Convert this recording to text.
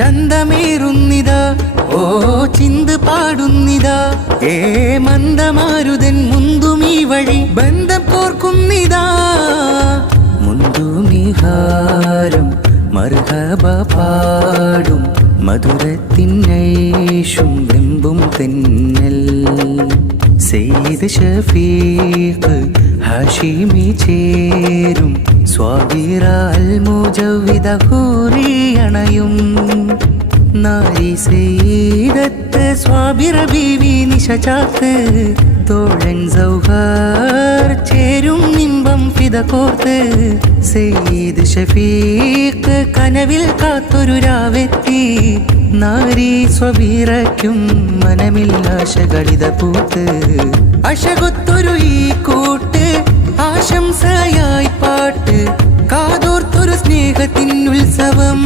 ചന്തമേറുന്നിതാ ഓ ചിന്ത് പാടുന്നിതാ ഏ മന്ദമാരുതൻ മുന്തുമീ വഴി ബന്ധം കോർക്കുന്നിതാ മുന്തുമിഹാരം മർഹബ പാടും മധുരത്തിന്നൈഷും വെമ്പും തെന്നൽ സെയ്ദ് ഷഫീഖ് ഹാഷിമി ചേരും സ്വാബിറാൽ മുജവ്വിദ ഹൂറിയണയും നാരി സെയ്ദത്ത് സ്വാബിറ ബീവി നിശചാത്ത് തോഴൻ സൗഹാർ ചേരും നിമ്പം ഫിദ കോർത്ത് സെയ്ദ് ഷഫീഖ് കനവിൽ കാത്തൊരു രാവെത്തി നാരി സ്വബീറയ്ക്കും മനമിൽ ആശകളിത പൂത്ത് അശകൊത്തൊരു ഈ കൂട്ട് ആശംസയായി പാട്ട് കാതോർത്തൊരു സ്നേഹത്തിനുത്സവം